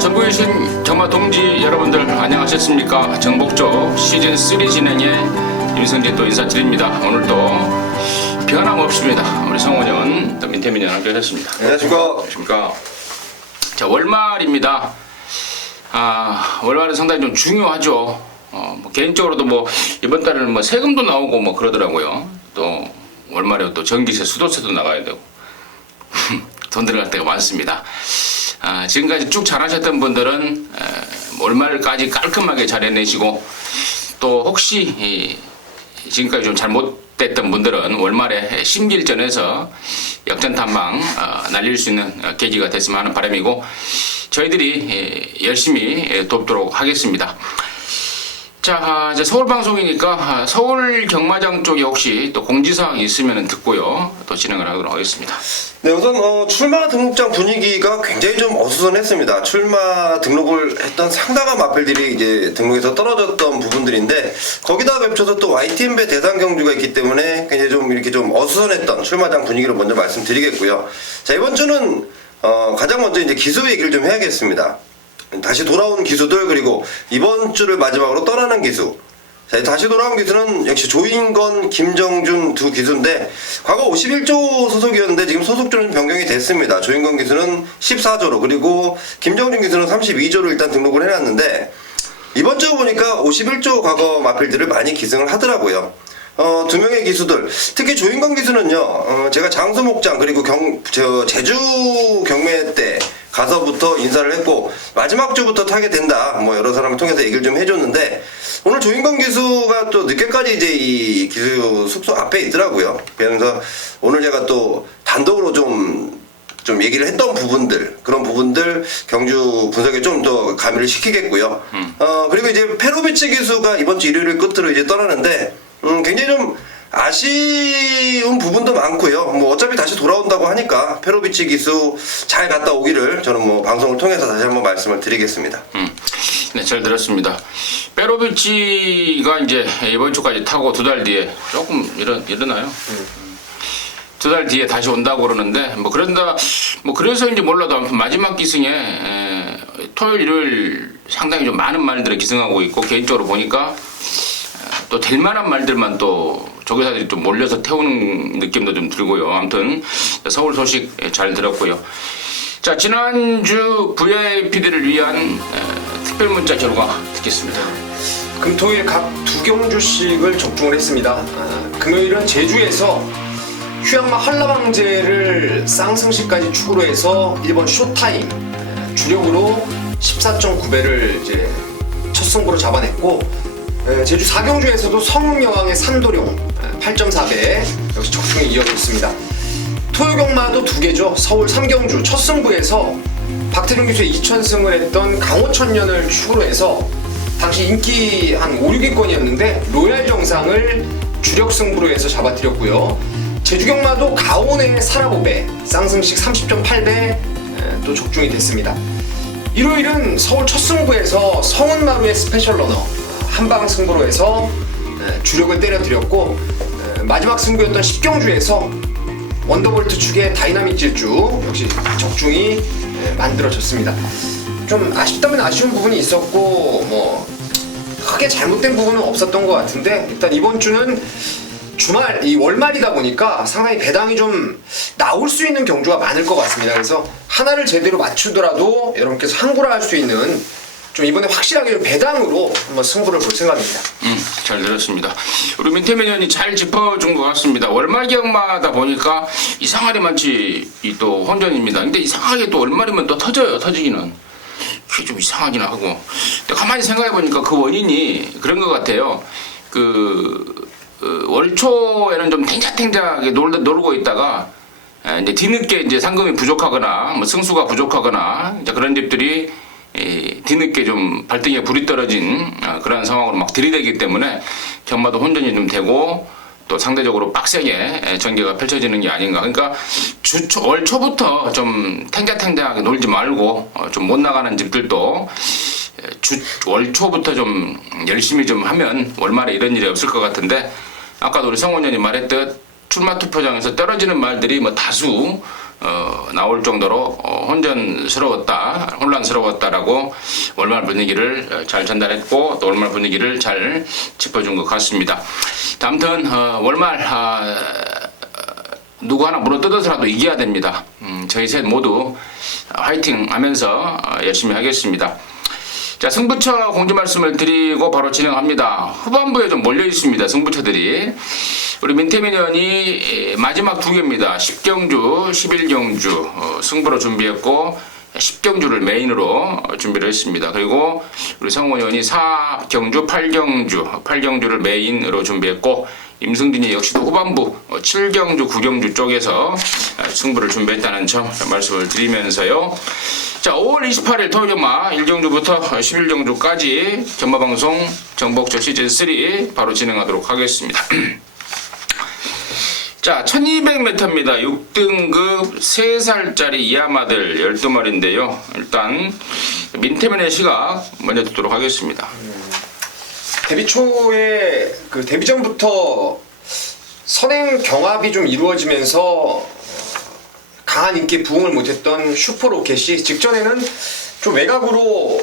전국에 계신 경마 동지 여러분들 안녕하셨습니까? 정복조 시즌3 진행의 윤성진 또 인사드립니다. 오늘도 변함없습니다. 우리 성원현 또 민태민이 함께 하셨습니다. 안녕하십니까. 자, 월말입니다. 월말은 상당히 좀 중요하죠. 개인적으로도 이번 달에는 세금도 나오고 그러더라고요. 또 월말에 또 전기세, 수도세도 나가야 되고 돈 들어갈 때가 많습니다. 지금까지 쭉 잘하셨던 분들은 월말까지 깔끔하게 잘 해내시고, 또 혹시 지금까지 좀 잘못됐던 분들은 월말에 심기일전해서 역전탄방 날릴 수 있는 계기가 됐으면 하는 바람이고, 저희들이 열심히 돕도록 하겠습니다. 자, 이제 서울 방송이니까 서울 경마장 쪽에 혹시 또 공지사항이 있으면 듣고요, 또 진행을 하도록 하겠습니다. 네, 우선 출마 등록장 분위기가 굉장히 좀 어수선했습니다. 출마 등록을 했던 상당한 마필들이 이제 등록에서 떨어졌던 부분들인데, 거기다 겹쳐서 또 YTN배 대상 경주가 있기 때문에 굉장히 좀 이렇게 좀 어수선했던 출마장 분위기를 먼저 말씀드리겠고요. 자, 이번 주는 가장 먼저 이제 기수 얘기를 좀 해야겠습니다. 다시 돌아온 기수들, 그리고 이번 주를 마지막으로 떠나는 기수. 자, 다시 돌아온 기수는 역시 조인건, 김정준 두 기수인데, 과거 51조 소속이었는데 지금 소속조는 변경이 됐습니다. 조인건 기수는 14조로, 그리고 김정준 기수는 32조로 일단 등록을 해놨는데, 이번 주 보니까 51조 과거 마필들을 많이 기승을 하더라고요. 두 명의 기수들, 특히 조인건 기수는요, 제가 장수목장 그리고 제주 경매 때 가서부터 인사를 했고, 마지막 주부터 타게 된다, 여러 사람을 통해서 얘기를 좀 해줬는데, 오늘 조인건 기수가 또 늦게까지 이제 이 기수 숙소 앞에 있더라고요. 그래서 오늘 제가 또 단독으로 좀 얘기를 했던 부분들, 그런 부분들 경주 분석에 좀 더 가미를 시키겠고요. 그리고 이제 페로비치 기수가 이번 주 일요일 끝으로 이제 떠나는데, 굉장히 좀 아쉬운 부분도 많고요. 어차피 다시 돌아온다고 하니까 페로비치 기수 잘 갔다 오기를 저는 방송을 통해서 다시 한번 말씀을 드리겠습니다. 네, 잘 들었습니다. 페로비치가 이제 이번 주까지 타고 두 달 뒤에 조금 일어나요. 두 달 뒤에 다시 온다고 그러는데, 그래서 이제 몰라도 아무튼 마지막 기승에 토요일, 일요일 상당히 좀 많은 말들을 기승하고 있고, 개인적으로 보니까 또 될 만한 말들만 또 조교사들이 좀 몰려서 태우는 느낌도 좀 들고요. 아무튼 서울 소식 잘 들었고요. 자, 지난주 VIP들을 위한 특별 문자 결과 듣겠습니다. 금토일 각 두 경주씩을 적중을 했습니다. 금요일은 제주에서 휴양마 한라방제를 쌍승시까지 추구로 해서 1번 쇼타임 주력으로 14.9배를 이제 첫 승부로 잡아냈고, 제주 4경주에서도 성흥여왕의 산도룡 8.4배 역시 적중이 이어져 있습니다. 토요경마도 두 개죠. 서울 3경주 첫 승부에서 박태준 기수의 2000승을 했던 강호천년을 추구로 해서 당시 인기 한 5, 6위권이었는데 로얄 정상을 주력 승부로 해서 잡아드렸고요. 제주경마도 가온의 사라보배 쌍승식 30.8배 또 적중이 됐습니다. 일요일은 서울 첫 승부에서 성은마루의 스페셜 러너 한방 승부로 해서 주력을 때려드렸고, 마지막 승부였던 10경주에서 원더볼트 축의 다이나믹 질주 역시 적중이 만들어졌습니다. 좀 아쉽다면 아쉬운 부분이 있었고, 크게 잘못된 부분은 없었던 것 같은데, 일단 이번 주는 월말이다 보니까 상당히 배당이 좀 나올 수 있는 경주가 많을 것 같습니다. 그래서 하나를 제대로 맞추더라도 여러분께서 항구를 할 수 있는, 좀 이번에 확실하게 배당으로 한번 승부를 볼 생각입니다. 잘 들었습니다. 우리 민태민 의원이 잘 짚어준 것 같습니다. 월말 경마다 보니까 이상하게 많지 또 혼전입니다. 근데 이상하게 또 월말이면 또 터지기는. 그게 좀 이상하긴 하고. 근데 가만히 생각해 보니까 그 원인이 그런 것 같아요. 월초에는 좀 탱자탱자하게 놀고 있다가 이제 뒤늦게 이제 상금이 부족하거나 승수가 부족하거나 이제 그런 집들이 뒤늦게 좀 발등에 불이 떨어진 그런 상황으로 막 들이대기 때문에 경마도 혼전이 좀 되고, 또 상대적으로 빡세게 전개가 펼쳐지는 게 아닌가. 그러니까 월 초부터 좀 탱자탱자하게 놀지 말고 좀 못 나가는 집들도 월 초부터 좀 열심히 좀 하면 월말에 이런 일이 없을 것 같은데, 아까도 우리 성원 의원이 말했듯 출마 투표장에서 떨어지는 말들이 다수 나올 정도로 혼란스러웠다라고 월말 분위기를 잘 전달했고 또 월말 분위기를 잘 짚어준 것 같습니다. 아무튼 월말 누구 하나 물어뜯어서라도 이겨야 됩니다. 저희 셋 모두 화이팅 하면서 열심히 하겠습니다. 자, 승부처 공지 말씀을 드리고 바로 진행합니다. 후반부에 좀 몰려 있습니다. 승부처들이. 우리 민태민위원이 마지막 두 개입니다. 10경주, 11경주 승부로 준비했고 10경주를 메인으로 준비를 했습니다. 그리고 우리 성원 의원이 4경주, 8경주를 메인으로 준비했고 임승진이 역시도 후반부 7경주, 9경주 쪽에서 승부를 준비했다는 점 말씀을 드리면서요. 자, 5월 28일 토요일마 1경주부터 11경주까지 전마방송 정복조 시즌3 바로 진행하도록 하겠습니다. 자, 1200m입니다. 6등급 3살짜리 이하마들 12마리인데요. 일단 민태민의 시각 먼저 듣도록 하겠습니다. 데뷔 초에 그 데뷔 전부터 선행 경합이 좀 이루어지면서 강한 인기에 부응을 못했던 슈퍼로켓이 직전에는 좀 외곽으로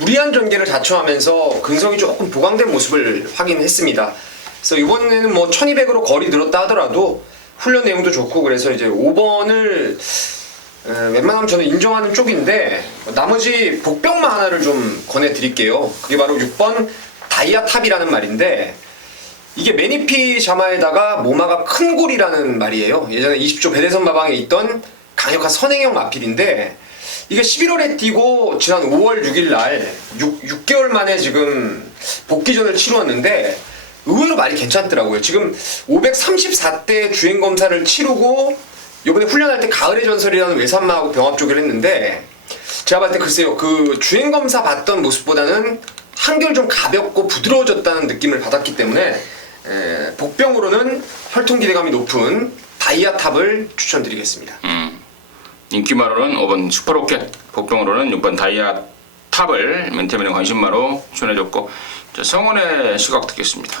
무리한 전개를 자처하면서 근성이 조금 보강된 모습을 확인했습니다. 그래서 이번에는 뭐 1200으로 거리 늘었다 하더라도 훈련 내용도 좋고 그래서 이제 5번을 웬만하면 저는 인정하는 쪽인데 나머지 복병만 하나를 좀 권해드릴게요. 그게 바로 6번 다이아탑이라는 말인데 이게 매니피 자마에다가 모마가 큰 골이라는 말이에요. 예전에 20조 배대선 마방에 있던 강력한 선행형 마필인데 이게 11월에 뛰고 지난 5월 6일 날 6개월 만에 지금 복귀전을 치루었는데 의외로 말이 괜찮더라고요. 지금 534대 주행검사를 치르고 이번에 훈련할 때 가을의 전설이라는 외산마하고 병합조기를 했는데 제가 봤을 때 글쎄요 그 주행검사 봤던 모습보다는 한결 좀 가볍고 부드러워졌다는 느낌을 받았기 때문에 복병으로는 혈통 기대감이 높은 다이아탑을 추천드리겠습니다. 인기마로는 5번 슈퍼로켓, 복병으로는 6번 다이아탑을 맨태민의 관심마로 추천해줬고 성원의 시각 듣겠습니다.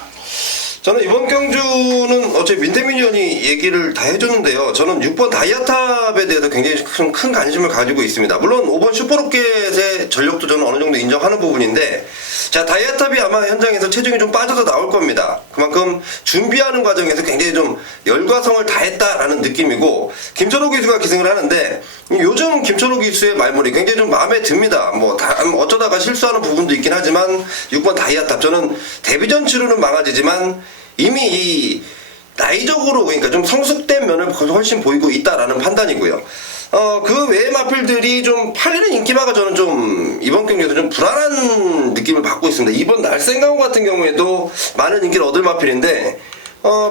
저는 이번 경주는 어차피 민태민 의원이 얘기를 다 해줬는데요. 저는 6번 다이아탑에 대해서 굉장히 큰 관심을 가지고 있습니다. 물론 5번 슈퍼로켓의 전력도 저는 어느 정도 인정하는 부분인데 자, 다이아탑이 아마 현장에서 체중이 좀 빠져서 나올 겁니다. 그만큼 준비하는 과정에서 굉장히 좀 열과성을 다했다라는 느낌이고 김철호 기수가 기승을 하는데 요즘 김철호 기수의 말머리 굉장히 좀 마음에 듭니다. 뭐 어쩌다가 실수하는 부분도 있긴 하지만 6번 다이아탑 저는 데뷔전 치르는 망아지지만 이미 이 나이적으로 그러니까 좀 성숙된 면을 훨씬 보이고 있다라는 판단이고요. 그 외의 마필들이 좀 팔리는 인기마가 저는 좀 이번 경기에서 좀 불안한 느낌을 받고 있습니다. 이번 날쌘강호 같은 경우에도 많은 인기를 얻을 마필인데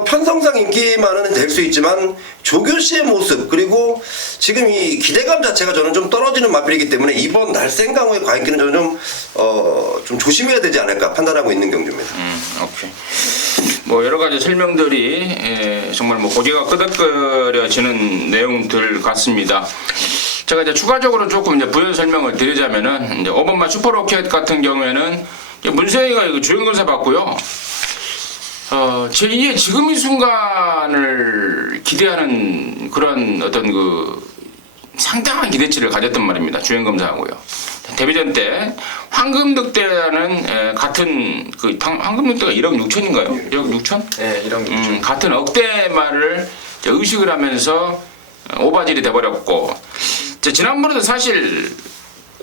편성상 인기만은 될 수 있지만 조교 씨의 모습 그리고 지금 이 기대감 자체가 저는 좀 떨어지는 마필이기 때문에 이번 날쌘강호의 과인기는 저는 좀 조심해야 되지 않을까 판단하고 있는 경주입니다. 오케이. 뭐 여러 가지 설명들이 정말 뭐 고개가 끄덕거려지는 내용들 같습니다. 제가 이제 추가적으로 조금 이제 부연 설명을 드리자면은 이제 5번마 슈퍼로켓 같은 경우에는 문세희가 이거 주행검사 받고요. 제2의 지금 이 순간을 기대하는 그런 어떤 그 상당한 기대치를 가졌단 말입니다. 주행검사하고요. 데뷔전 때 황금득대라는 같은 그 황금득대가 1억 6천인가요? 1억 6천? 네, 1억 6천. 같은 억대말을 의식을 하면서 오바질이 돼버렸고 지난번에도 사실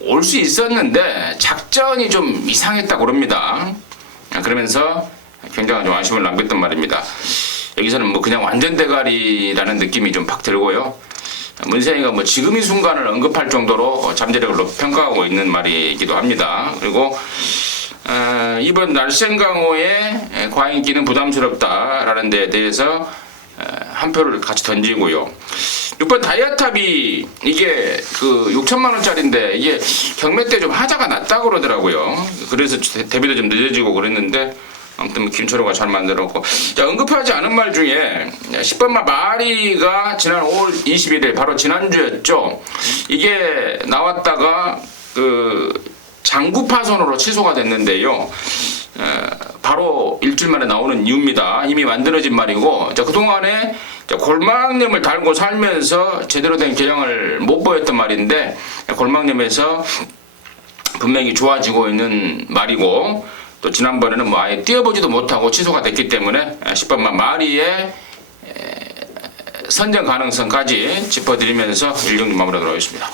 올 수 있었는데 작전이 좀 이상했다고 그럽니다. 그러면서 굉장히 좀 아쉬움을 남겼단 말입니다. 여기서는 뭐 그냥 완전 대가리라는 느낌이 좀 팍 들고요. 문세희가 뭐 지금 이 순간을 언급할 정도로 잠재력을 평가하고 있는 말이기도 합니다. 그리고 이번 날쌘강호의 과인기는 부담스럽다라는 데에 대해서 한 표를 같이 던지고요. 6번 다이아탑이 이게 그 6천만 원짜리인데 이게 경매 때 좀 하자가 낮다고 그러더라고요. 그래서 데뷔도 좀 늦어지고 그랬는데 아무튼 김철호가 잘 만들었고 자, 언급하지 않은 말 중에 10번마 마리가 지난 5월 21일 바로 지난주였죠. 이게 나왔다가 그 장구 파손으로 취소가 됐는데요. 바로 일주일 만에 나오는 이유입니다. 이미 만들어진 말이고, 자, 그동안에 골막염을 달고 살면서 제대로 된 개량을 못 보였던 말인데, 골막염에서 분명히 좋아지고 있는 말이고, 또 지난번에는 뭐 아예 띄워보지도 못하고 취소가 됐기 때문에 10번만 마리의 선정 가능성까지 짚어드리면서 1경주 마무리하도록 하겠습니다.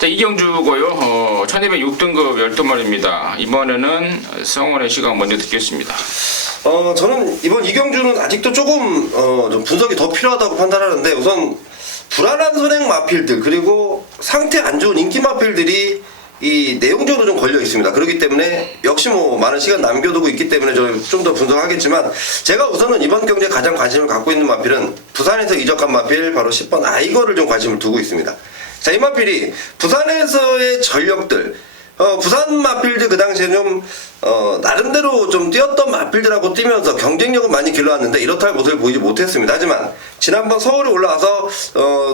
자, 이경주고요. 1206등급 12마리입니다. 이번에는 성원의 시간 먼저 듣겠습니다. 저는 이번 이경주는 아직도 조금 좀 분석이 더 필요하다고 판단하는데, 우선 불안한 선행 마필들 그리고 상태 안 좋은 인기 마필들이 이 내용적으로 좀 걸려 있습니다. 그렇기 때문에 역시 뭐 많은 시간 남겨두고 있기 때문에 좀 더 분석하겠지만, 제가 우선은 이번 경기에 가장 관심을 갖고 있는 마필은 부산에서 이적한 마필 바로 10번 아이거를 좀 관심을 두고 있습니다. 자, 이 마필이 부산에서의 전력들, 부산 마필들 그 당시에 좀 나름대로 좀 뛰었던 마필들하고 뛰면서 경쟁력은 많이 길러왔는데 이렇다 할 모습을 보이지 못했습니다. 하지만 지난번 서울에 올라와서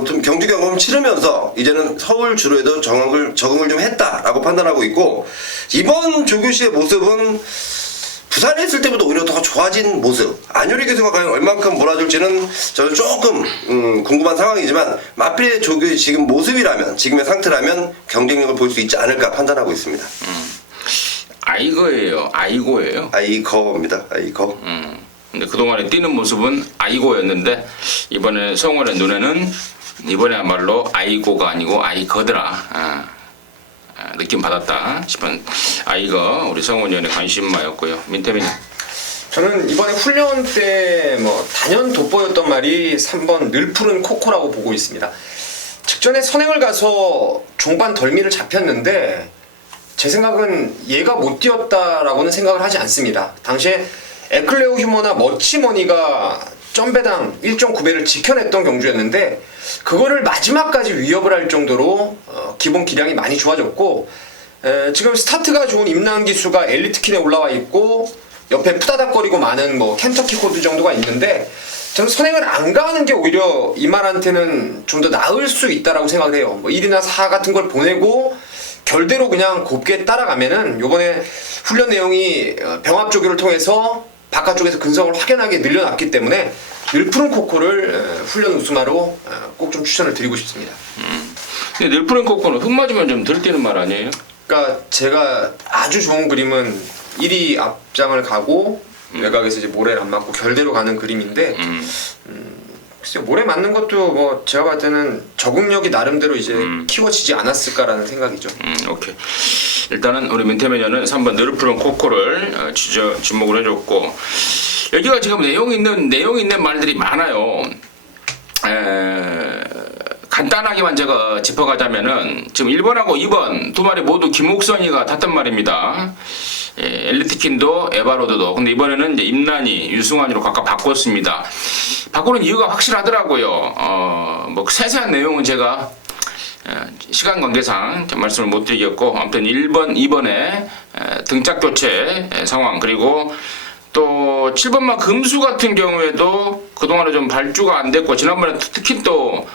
좀 경주 경험을 치르면서 이제는 서울 주로에도 적응을 좀 했다라고 판단하고 있고, 이번 조규시의 모습은 부산에 있을 때보다 오히려 더 좋아진 모습, 안효리 교수가 과연 얼만큼 몰아줄지는 저는 조금 궁금한 상황이지만, 마필의 조규의 지금 모습이라면, 지금의 상태라면 경쟁력을 볼 수 있지 않을까 판단하고 있습니다. 아이거예요? 아이고예요? 아이거입니다. 아이거. 근데 그동안에 뛰는 모습은 아이고였는데, 이번에 성원의 눈에는 이번에야말로 아이고가 아니고 아이거더라. 느낌 받았다 싶은 아이거, 우리 성원이 형의 관심마였고요. 민태민이. 저는 이번에 훈련 때 뭐 단연 돋보였던 말이 3번 늘푸른 코코라고 보고 있습니다. 직전에 선행을 가서 종반 덜미를 잡혔는데, 제 생각은 얘가 못 뛰었다라고는 생각을 하지 않습니다. 당시에 에클레오 휴머나 머치머니가 점배당 1.9배를 지켜냈던 경주였는데, 그거를 마지막까지 위협을 할 정도로 기본 기량이 많이 좋아졌고, 지금 스타트가 좋은 임나은 기수가 엘리트킨에 올라와 있고, 옆에 푸다닥거리고 많은 뭐 켄터키 코드 정도가 있는데, 저는 선행을 안 가는 게 오히려 이 말한테는 좀 더 나을 수 있다라고 생각을 해요. 뭐 1이나 4 같은 걸 보내고 결대로 그냥 곱게 따라가면은, 요번에 훈련 내용이 병합 조교를 통해서 바깥쪽에서 근성을 확연하게 늘려놨기 때문에 늘푸른 코코를 훈련 우수마로 꼭 좀 추천을 드리고 싶습니다. 근데 늘푸른 코코는 흙 맞으면 좀 덜 뛰는 말 아니에요? 그러니까 제가 아주 좋은 그림은 1위 앞장을 가고 외곽에서 이제 모래를 안 맞고 결대로 가는 그림인데, 글쎄요, 모래 맞는 것도 뭐 제가 봤을 때는 적응력이 나름대로 이제 키워지지 않았을까라는 생각이죠. 오케이. 일단은 우리 민태매녀는 3번 늘푸른 코코를 지목을 해줬고, 여기가 지금 내용 있는 말들이 많아요. 간단하게만 제가 짚어가자면은, 지금 1번하고 2번 두 마리 모두 김옥선이가 탔단 말입니다. 엘리트킨도 에바로드도. 근데 이번에는 이제 임란이, 유승환이로 각각 바꿨습니다. 바꾸는 이유가 확실하더라고요. 뭐 세세한 내용은 제가 시간 관계상 말씀을 못 드리겠고, 아무튼 1번, 2번에 등짝 교체 상황, 그리고 또 7번마 금수 같은 경우에도 그동안에 좀 발주가 안 됐고, 지난번에 특히 또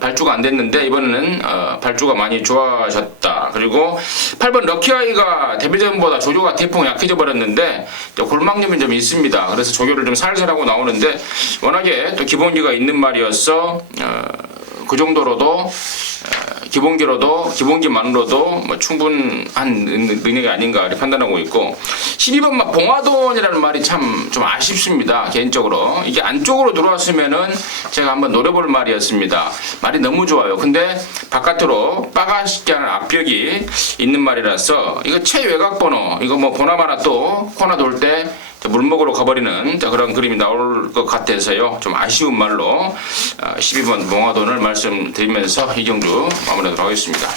발주가 안 됐는데 이번에는 발주가 많이 좋아졌다. 그리고 8번 럭키아이가 데뷔전보다 조교가 대폭 약해져 버렸는데 골막염이 좀 있습니다. 그래서 조교를 좀 살살 하고 나오는데, 워낙에 또 기본기가 있는 말이어서 그 정도로도 기본기만으로도 뭐 충분한 능력이 아닌가 이렇게 판단하고 있고, 12번 막 봉화돈이라는 말이 참 좀 아쉽습니다. 개인적으로 이게 안쪽으로 들어왔으면은 제가 한번 노려볼 말이었습니다. 말이 너무 좋아요. 근데 바깥으로 빠가시게 하는 앞벽이 있는 말이라서 이거 최외곽 번호, 이거 뭐 보나마나 또 코나 돌 때 물먹으로 가버리는 그런 그림이 나올 것 같아서요, 좀 아쉬운 말로 12번 봉화돈을 말씀드리면서 이경주 마무리하도록 하겠습니다.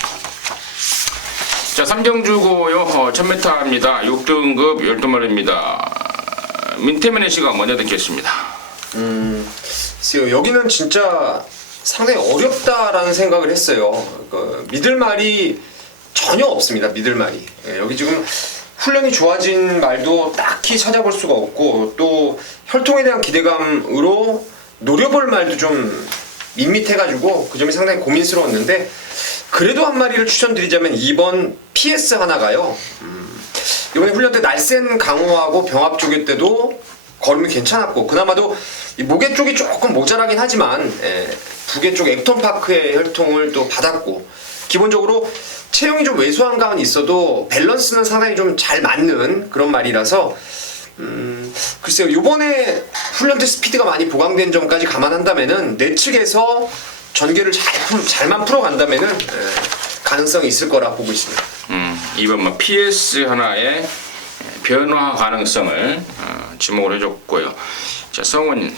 자, 3경주고요. 1000m입니다. 6등급 12마리입니다. 민태면의 시간 먼저 듣겠습니다. 글쎄요, 여기는 진짜 상당히 어렵다라는 생각을 했어요. 믿을 말이 전혀 없습니다. 믿을 말이. 여기 지금 훈련이 좋아진 말도 딱히 찾아볼 수가 없고, 또 혈통에 대한 기대감으로 노려볼 말도 좀 밋밋해가지고 그 점이 상당히 고민스러웠는데, 그래도 한 마리를 추천드리자면 2번 PS 하나가요. 이번에 훈련 때 날쌘 강호하고 병합 조개 때도 걸음이 괜찮았고 그나마도 이 무게 쪽이 조금 모자라긴 하지만 부계 쪽 액톤파크의 혈통을 또 받았고 기본적으로 체형이 좀 왜소한 감은 있어도 밸런스는 상당히 좀 잘 맞는 그런 말이라서 글쎄요 이번에 훈련 때 스피드가 많이 보강된 점까지 감안한다면은 내측에서 전개를 잘만 풀어간다면은 가능성이 있을 거라 보고 있습니다. 이번 뭐 PS 하나의 변화 가능성을 지목을 해줬고요. 자, 성훈.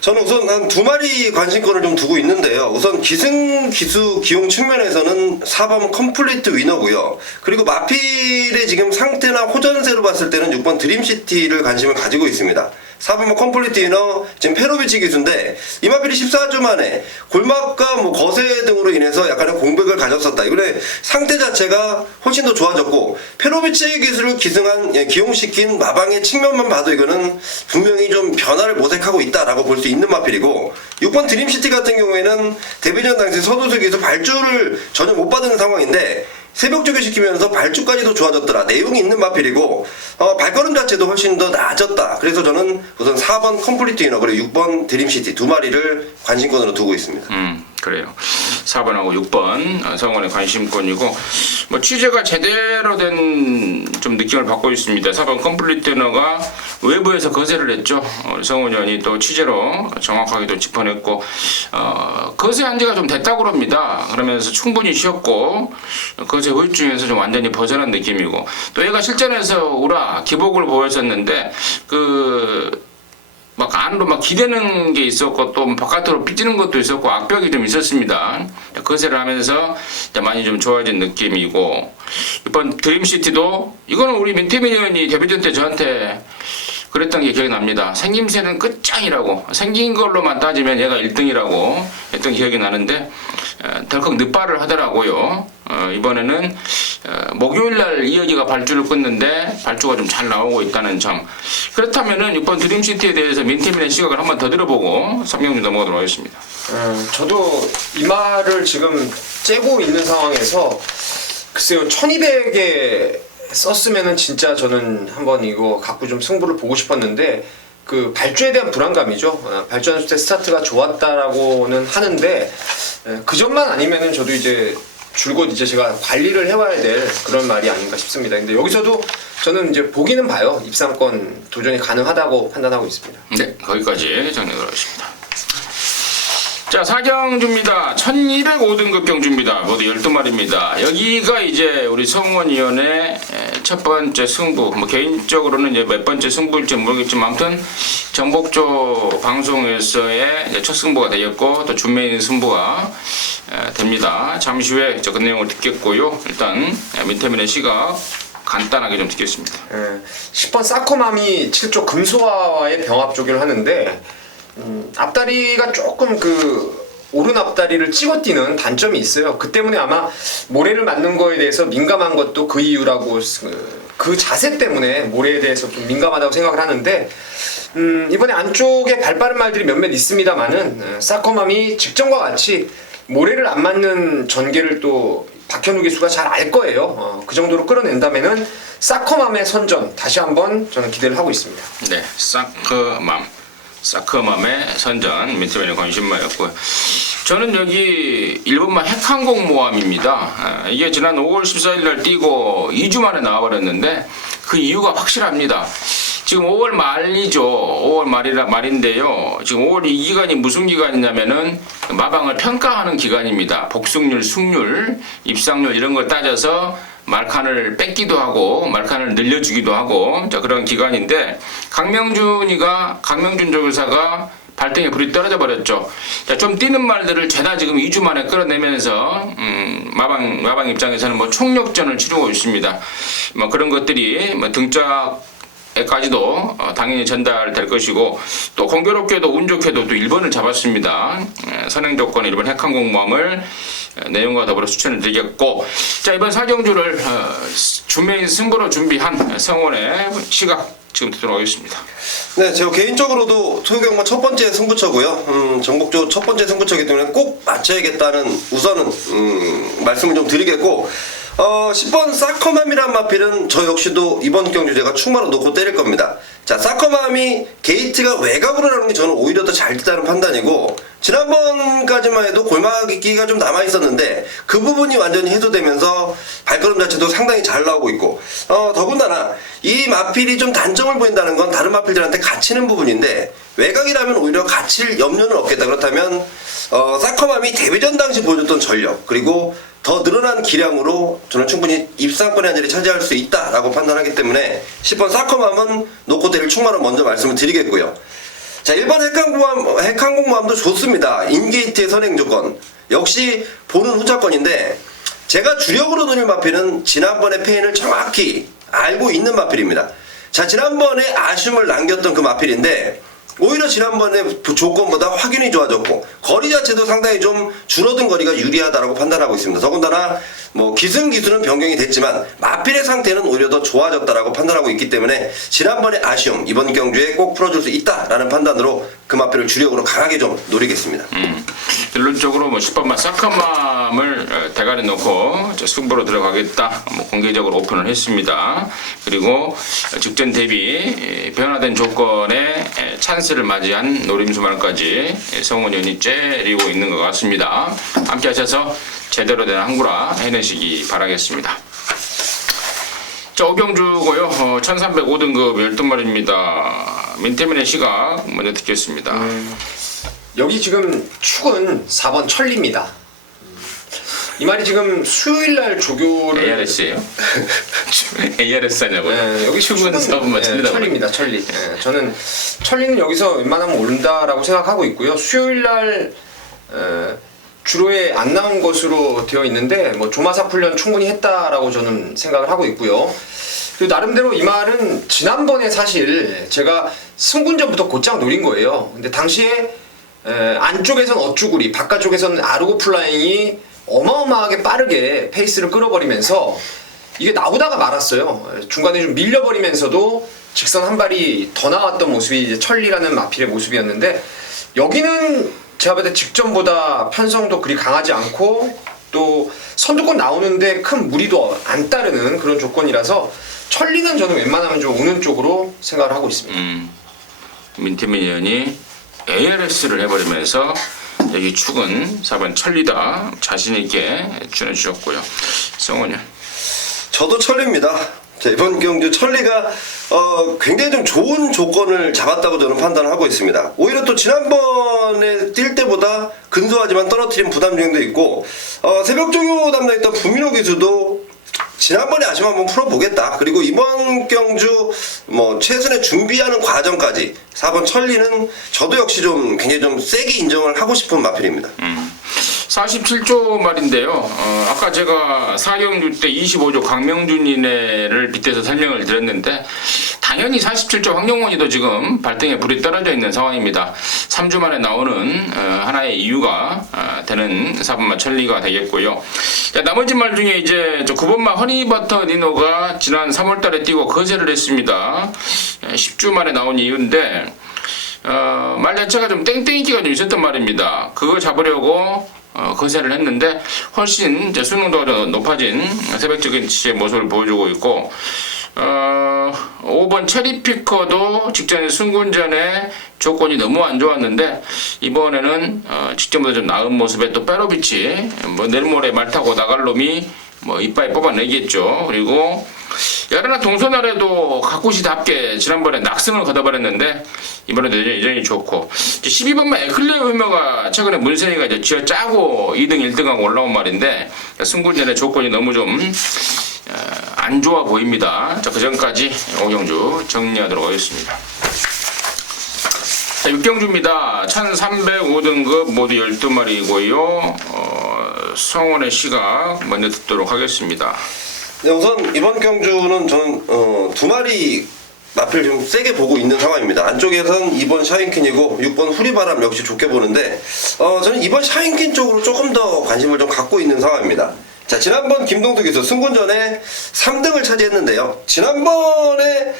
저는 우선 한 두 마리 관심권을 좀 두고 있는데요. 우선 기승 기수 기용 측면에서는 4번 컴플리트 위너고요. 그리고 마필의 지금 상태나 호전세로 봤을 때는 6번 드림시티를 관심을 가지고 있습니다. 4번 컴플리트 위너 지금 페로비치 기수인데 이 마필이 14주 만에 골막과 뭐 거세 등으로 인해서 약간의 공백을 가졌었다. 이번에 상태 자체가 훨씬 더 좋아졌고 페로비치 기수를 기용시킨 마방의 측면만 봐도 이거는 분명히 좀 변화를 모색하고 있다라고 볼 수 있는 마필이고 6번 드림시티 같은 경우에는 데뷔전 당시 서두석에서 발주를 전혀 못 받은 상황인데 새벽 조교시키면서 발주까지도 좋아졌더라. 내용이 있는 마필이고 발걸음 자체도 훨씬 더 나아졌다. 그래서 저는 우선 4번 컴플리트 위너 그리고 6번 드림시티 두 마리를 관심권으로 두고 있습니다. 그래요. 4번하고 6번 성원의 관심권이고 뭐 취재가 제대로 된 좀 느낌을 받고 있습니다. 4번 컴플리트 위너가 외부에서 거세를 했죠. 성원 의원이 또 취재로 정확하게 또 짚어냈고 거세한 지가 좀 됐다고 합니다. 그러면서 충분히 쉬었고 거세 후유증에서 좀 완전히 벗어난 느낌이고 또 얘가 실전에서 우라 기복을 보였었는데 막 안으로 막 기대는 게 있었고 또 바깥으로 삐지는 것도 있었고 악벽이 좀 있었습니다. 거세를 하면서 많이 좀 좋아진 느낌이고 이번 드림시티도 이거는 우리 민태민 의원이 데뷔전 때 저한테 그랬던 게 기억이 납니다. 생김새는 끝장이라고 생긴 걸로만 따지면 얘가 1등이라고 했던 기억이 나는데 덜컥 늦발을 하더라고요. 이번에는 목요일날 이어지가 발주를 끊는데 발주가 좀 잘 나오고 있다는 점. 그렇다면은 6번 드림시티에 대해서 민태민의 시각을 한번 더 들어보고 3경주 넘어가도록 하겠습니다. 저도 이 말을 지금 째고 있는 상황에서 글쎄요 1200에 썼으면은 진짜 저는 한번 이거 갖고 좀 승부를 보고 싶었는데 그 발주에 대한 불안감이죠. 발주 때 스타트가 좋았다라고는 하는데 그 점만 아니면은 저도 이제 줄곧 이제 제가 관리를 해와야 될 그런 말이 아닌가 싶습니다. 근데 여기서도 저는 이제 보기는 봐요. 입상권 도전이 가능하다고 판단하고 있습니다. 네, 거기까지 정리를 하겠습니다. 자, 4경주입니다. 1205등급 경주입니다. 모두 12마리입니다. 여기가 이제 우리 성원 위원의 첫 번째 승부. 뭐 개인적으로는 이제 몇 번째 승부일지 모르겠지만 아무튼 정복조 방송에서의 첫 승부가 되었고 또 준메인 승부가 됩니다. 잠시 후에 그 내용을 듣겠고요. 일단 민태민의 시각 간단하게 좀 듣겠습니다. 10번 사코맘이 7조 금소화와의 병합 조교를 하는데 앞다리가 조금 오른 앞다리를 찍어뛰는 단점이 있어요. 그 때문에 아마 모래를 맞는 거에 대해서 민감한 것도 그 이유라고 그 자세 때문에 모래에 대해서 좀 민감하다고 생각을 하는데 이번에 안쪽에 발빠른 말들이 몇몇 있습니다만은 사커맘이 직전과 같이 모래를 안 맞는 전개를 또 박현우 기수가 잘 알 거예요. 그 정도로 끌어낸다면은 사커맘의 선전 다시 한번 저는 기대를 하고 있습니다. 네, 사커맘의 선전 민태민의 관심마였고요. 저는 여기 일본만 핵항공 모함입니다. 이게 지난 5월 14일 날 뛰고 2주 만에 나와버렸는데 그 이유가 확실합니다. 지금 5월 말이죠. 5월 말인데요. 지금 5월 이 기간이 무슨 기간이냐면은 마방을 평가하는 기간입니다. 복승률, 승률, 입상률 이런 걸 따져서 말칸을 뺏기도 하고 말칸을 늘려주기도 하고 자 그런 기간인데 강명준 조교사가 발등에 불이 떨어져 버렸죠. 자, 좀 뛰는 말들을 죄다 지금 2주 만에 끌어내면서 마방 입장에서는 뭐 총력전을 치르고 있습니다. 뭐 그런 것들이 뭐 등짝에까지도 당연히 전달될 것이고 또 공교롭게도 운 좋게도 또 1번을 잡았습니다. 선행 조건 1번 핵항공모함을 내용과 더불어 추천을 드리겠고 자 이번 4경주를 준메인 승부로 준비한 성원의 시각 지금 듣도록 하겠습니다. 네, 제가 개인적으로도 소유경마 첫 번째 승부처고요. 정복조 첫 번째 승부처이기 때문에 꼭 맞춰야겠다는 우선은 말씀을 좀 드리겠고 10번 사커맘이란 마필은 저 역시도 이번 경주 제가 충마로 놓고 때릴 겁니다. 자, 사커맘이 게이트가 외곽으로 나오는 게 저는 오히려 더 잘 됐다는 판단이고, 지난번까지만 해도 골막기가 좀 남아있었는데 그 부분이 완전히 해소되면서 발걸음 자체도 상당히 잘 나오고 있고, 더군다나 이 마필이 좀 단점을 보인다는 건 다른 마필들한테 갇히는 부분인데, 외곽이라면 오히려 갇힐 염려는 없겠다. 그렇다면 사커맘이 데뷔전 당시 보여줬던 전력, 그리고 더 늘어난 기량으로 저는 충분히 입상권의 한 자리 차지할 수 있다라고 판단하기 때문에 10번 사커맘은 놓고 때릴 충마로 먼저 말씀을 드리겠고요. 자, 1번 핵항공모함도 좋습니다. 인게이트의 선행 조건 역시 보는 후차권인데, 제가 주력으로 노릴 마필은 지난번의 페인을 정확히 알고 있는 마필입니다. 자, 지난번에 아쉬움을 남겼던 그 마필인데 오히려 지난번에 조건보다 확연히 좋아졌고 거리 자체도 상당히 좀 줄어든 거리가 유리하다라고 판단하고 있습니다. 더군다나 뭐 기승기수는 변경이 됐지만 마필의 상태는 오히려 더 좋아졌다라고 판단하고 있기 때문에 지난번의 아쉬움 이번 경주에 꼭 풀어줄 수 있다라는 판단으로 그 마필을 주력으로 강하게 좀 노리겠습니다. 결론적으로 뭐 10번만 사커맘을 대가리 놓고 승부로 들어가겠다, 뭐 공개적으로 오픈을 했습니다. 그리고 직전 대비 변화된 조건에 찬스를 맞이한 노림수말까지 성훈 의원이 째리고 있는 것 같습니다. 함께 하셔서 제대로 된 항구라 해내시기 바라겠습니다. 자, 오경주고요. 1305등급 12마리입니다. 민태민의 시각 먼저 듣겠습니다. 여기 지금 축은 4번 천리입니다. 이 말이 지금 수요일날 조교를 ARS예요? ARS 하냐고요? 네, 여기 축은 4번만 천리다. 천리입니다. 천리. 네, 저는 천리는 여기서 웬만하면 오른다라고 생각하고 있고요. 수요일날 주로에 안 나온 것으로 되어 있는데 뭐 조마사 훈련 충분히 했다라고 저는 생각을 하고 있고요. 그리고 나름대로 이 말은 지난번에 사실 제가 승군전부터 곧장 노린 거예요. 근데 당시에 안쪽에선 어쭈구리, 바깥쪽에선 아르고 플라잉이 어마어마하게 빠르게 페이스를 끌어버리면서 이게 나오다가 말았어요. 중간에 좀 밀려버리면서도 직선 한 발이 더 나왔던 모습이 이제 천리라는 마필의 모습이었는데, 여기는 제가 볼 때 직전보다 편성도 그리 강하지 않고 또 선두권 나오는데 큰 무리도 안 따르는 그런 조건이라서 천리는 저는 웬만하면 좀 오는 쪽으로 생각을 하고 있습니다. 민태민 의원이 ARS를 해버리면서 여기 축은 4번 천리다 자신있게 전해주셨고요. 성훈 의원. 저도 천리입니다. 자, 이번 경주 천리가 굉장히 좀 좋은 조건을 잡았다고 저는 판단하고 있습니다. 오히려 또 지난번에 뛸 때보다 근소하지만 떨어뜨린 부담 정도 있고, 새벽조교 담당했던 부민호 기수도 지난번에 아쉬움 한번 풀어보겠다. 그리고 이번 경주 뭐 최선의 준비하는 과정까지 4번 천리는 저도 역시 좀 굉장히 좀 세게 인정을 하고 싶은 마필입니다. 47조 말인데요. 아까 제가 4경주 때 25조 강명준이네를 빗대서 설명을 드렸는데, 당연히 47조 황영원이도 지금 발등에 불이 떨어져 있는 상황입니다. 3주 만에 나오는 하나의 이유가 되는 4번마 천리가 되겠고요. 자, 나머지 말 중에 이제 9번마 허니버터 니노가 지난 3월달에 뛰고 거세를 했습니다. 10주 만에 나온 이유인데, 말 자체가 좀 땡땡이기가 좀 있었단 말입니다. 그거 잡으려고 거세를 했는데 훨씬 이제 수능도가 좀 높아진 새벽적인 지의 모습을 보여주고 있고, 5번 체리피커도 직전에 승군전에 조건이 너무 안 좋았는데 이번에는 직전보다 좀 나은 모습에 또 페로비치 뭐 내일 모레 말 타고 나갈 놈이 뭐 이빨 뽑아내겠죠. 그리고 야르나 동서날에도 가쿠시답게 지난번에 낙승을 거둬버렸는데 이번에도 여전히 좋고, 12번만 에클레어 휴머가 최근에 문세이가 이제 쥐어 짜고 2등 1등하고 올라온 말인데 승군전의 조건이 너무 좀 안 좋아 보입니다. 자, 그 전까지 오경주 정리하도록 하겠습니다. 자, 6경주입니다. 1305등급 모두 12마리고요. 성원의 시각 먼저 듣도록 하겠습니다. 네, 우선 이번 경주는 저는 두 마리 마필 좀 세게 보고 있는 상황입니다. 안쪽에선 2번 샤인킨이고 6번 후리바람 역시 좋게 보는데, 저는 2번 샤인킨 쪽으로 조금 더 관심을 좀 갖고 있는 상황입니다. 자, 지난번 김동두 기수 승군전에 3등을 차지했는데요. 지난번에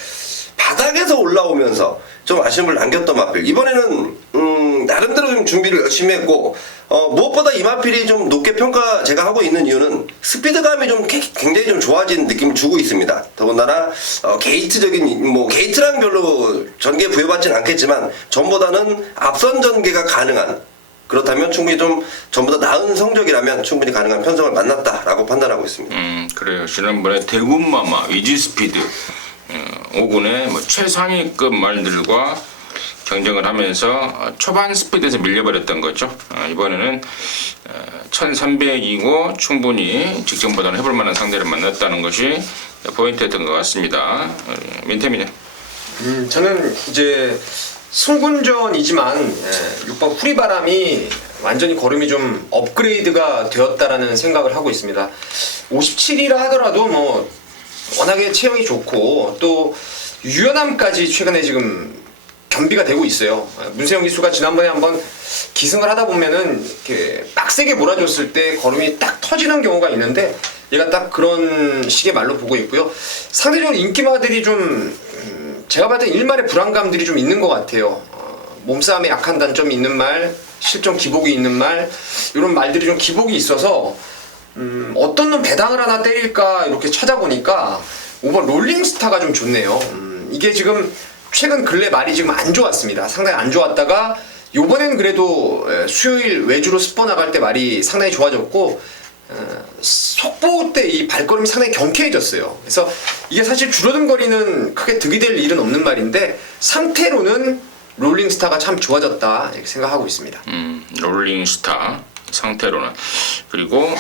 바닥에서 올라오면서 좀 아쉬움을 남겼던 마필, 이번에는 나름대로 좀 준비를 열심히 했고 무엇보다 이마필이 좀 높게 평가 제가 하고 있는 이유는 스피드감이 좀 굉장히 좀 좋아진 느낌을 주고 있습니다. 더군다나 게이트적인 뭐 게이트랑 별로 전개 부여받지는 않겠지만 전보다는 앞선 전개가 가능한, 그렇다면 충분히 좀 전보다 나은 성적이라면 충분히 가능한 편성을 만났다라고 판단하고 있습니다. 그래요. 지난번에 대군마마 위지스피드 5군의 뭐 최상위급 말들과 경쟁을 하면서 초반 스피드에서 밀려버렸던 거죠. 이번에는 1300이고 충분히 직전보다는 해볼 만한 상대를 만났다는 것이 포인트였던 것 같습니다. 민태민은? 저는 이제 승군전이지만 6번 후리바람이 완전히 걸음이 좀 업그레이드가 되었다라는 생각을 하고 있습니다. 57이라 하더라도 뭐 워낙에 체형이 좋고 또 유연함까지 최근에 지금 겸비가 되고 있어요. 문세영 기수가 지난번에 한번 기승을 하다 보면은 이렇게 빡세게 몰아줬을 때 걸음이 딱 터지는 경우가 있는데 얘가 딱 그런 식의 말로 보고 있고요. 상대적으로 인기마들이 좀 제가 봤을 때 일말의 불안감들이 좀 있는 것 같아요. 몸싸움에 약한 단점이 있는 말, 실전 기복이 있는 말, 이런 말들이 좀 기복이 있어서 어떤 놈 배당을 하나 때릴까 이렇게 찾아보니까 5번 롤링스타가 좀 좋네요. 이게 지금 최근 근래 말이 지금 안 좋았습니다. 상당히 안 좋았다가 요번엔 그래도 수요일 외주로 스포 나갈 때 말이 상당히 좋아졌고 속보 때 이 발걸음이 상당히 경쾌해졌어요. 그래서 이게 사실 줄어든 거리는 크게 득이 될 일은 없는 말인데 상태로는 롤링스타가 참 좋아졌다 이렇게 생각하고 있습니다. 롤링스타 상태로는. 그리고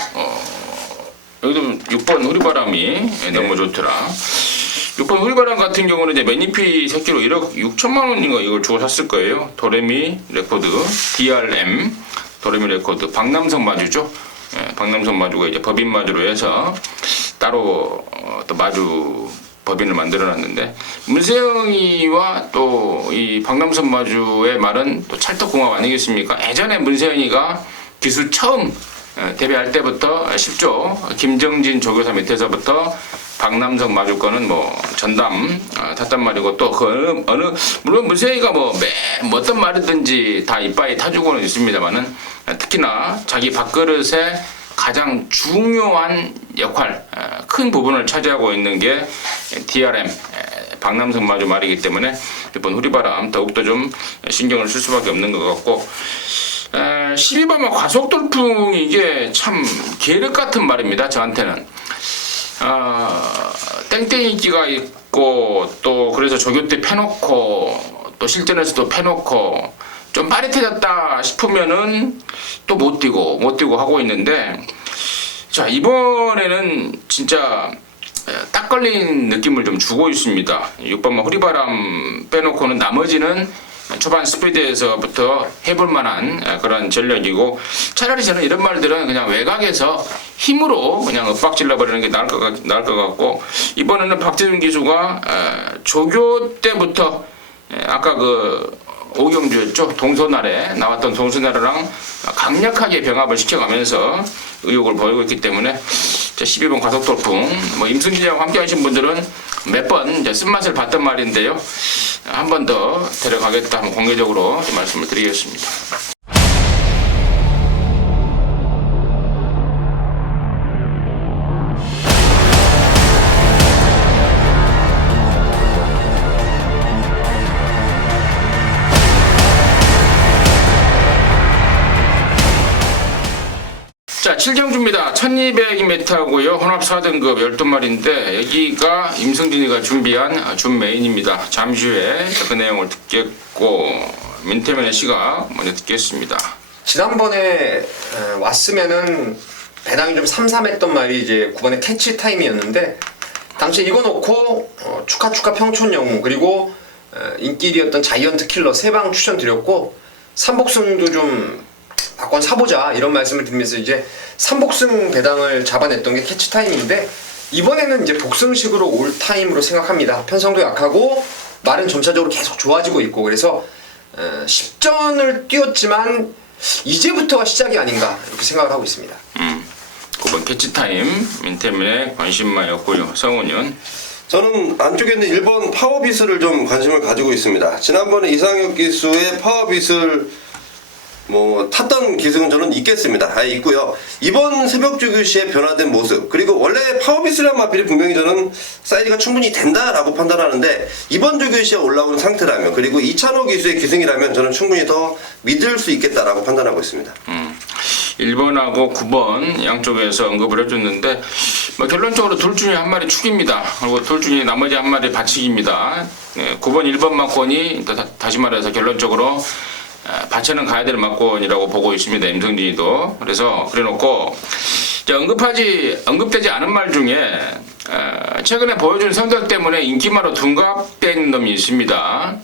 여기도 6번 후리바람이 너무 좋더라. 6번 후리바람 같은 경우는 이제 매니피 새끼로 1억 6천만 원인가 이걸 주고 샀을 거예요. 도레미 레코드, DRM, 도레미 레코드, 박남성 마주죠. 박남성 마주가 이제 법인 마주로 해서 따로 또 마주 법인을 만들어놨는데, 문세영이와 또 이 박남선 마주의 말은 또 찰떡궁합 아니겠습니까? 예전에 문세영이가 기수 처음 데뷔할 때부터 10조 김정진 조교사 밑에서부터 박남성 마주 거는 뭐 전담 탔단 말이고, 또 그 어느 물론 문세영이가 뭐 어떤 말이든지 다 이빠이 타주고는 있습니다만은 특히나 자기 밥그릇에 가장 중요한 역할, 큰 부분을 차지하고 있는 게 DRM 박남성 마주 말이기 때문에 이번 후리바람 더욱더 좀 신경을 쓸 수밖에 없는 것 같고, 12번 과속돌풍이 이게 참 계륵 같은 말입니다. 저한테는 땡땡이끼가 있고 또 그래서 조교 때 패놓고 또 실전에서도 패놓고 좀 빠릿해졌다 싶으면은 또 못 뛰고 하고 있는데, 자 이번에는 진짜 딱 걸린 느낌을 좀 주고 있습니다. 6번만 후리바람 빼놓고는 나머지는 초반 스피드에서부터 해볼 만한 그런 전력이고, 차라리 저는 이런 말들은 그냥 외곽에서 힘으로 그냥 엇박질러 버리는 게 나을 것 같고, 이번에는 박재준 기수가 조교 때부터 아까 그 오경주였죠. 동서날에 나왔던 동서날이랑 강력하게 병합을 시켜가면서 의욕을 보이고 있기 때문에 12번 과속돌풍, 뭐 임승진이랑 함께 하신 분들은 몇 번 쓴맛을 봤던 말인데요. 한 번 더 데려가겠다 한번 공개적으로 말씀을 드리겠습니다. 자, 7경주입니다. 1200m고요. 혼합 4등급 12마리인데 여기가 임승진이가 준비한 준 메인입니다. 잠시 후에 그 내용을 듣겠고, 민태면의 시각 먼저 듣겠습니다. 지난번에 왔으면은 배당이 좀 삼삼했던 말이 이제 9번의 캐치 타임이었는데, 당시 이거 놓고 축하 평촌 영웅 그리고 인기 1위였던 자이언트 킬러 3방 추천드렸고, 삼복승도 좀 바꿔 사보자 이런 말씀을 드리면서 이제 삼복승 배당을 잡아냈던 게 캐치 타임인데, 이번에는 이제 복승식으로 올 타임으로 생각합니다. 편성도 약하고 말은 점차적으로 계속 좋아지고 있고, 그래서 10전을 뛰었지만 이제부터가 시작이 아닌가 이렇게 생각을 하고 있습니다. 9번 캐치 타임 민태면의 관심마였고요. 성훈이는? 저는 안쪽에 있는 1번 파워비스를 좀 관심을 가지고 있습니다. 지난번에 이상혁 기수의 파워비스를 뭐 탔던 기승은 저는 있겠습니다. 있고요. 이번 새벽 조교 시의 변화된 모습, 그리고 원래 파워비스라는 마필이 분명히 저는 사이즈가 충분히 된다라고 판단하는데 이번 조교 시에 올라온 상태라면, 그리고 이찬호 기수의 기승이라면 저는 충분히 더 믿을 수 있겠다라고 판단하고 있습니다. 1번하고 9번 양쪽에서 언급을 해줬는데 뭐 결론적으로 둘 중에 한 마리 축입니다. 그리고 둘 중에 나머지 한 마리 받치기입니다. 9번 1번 막권이 다시 말해서 결론적으로 받쳐는 가야 될 막권이라고 보고 있습니다. 임성진이도. 그래서 그래놓고 이제 언급되지 않은 말 중에 최근에 보여준 성적 때문에 인기마로 둔갑되어 있는 놈이 있습니다.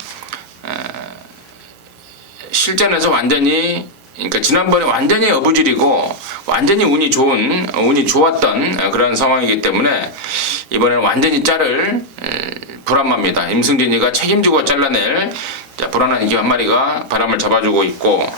실전에서 완전히, 그러니까 지난번에 완전히 어부질이고 완전히 운이 좋았던 그런 상황이기 때문에 이번에는 완전히 자를 불안마입니다. 임승진이가 책임지고 잘라낼 불안한 인기 한 마리가 바람을 잡아주고 있고,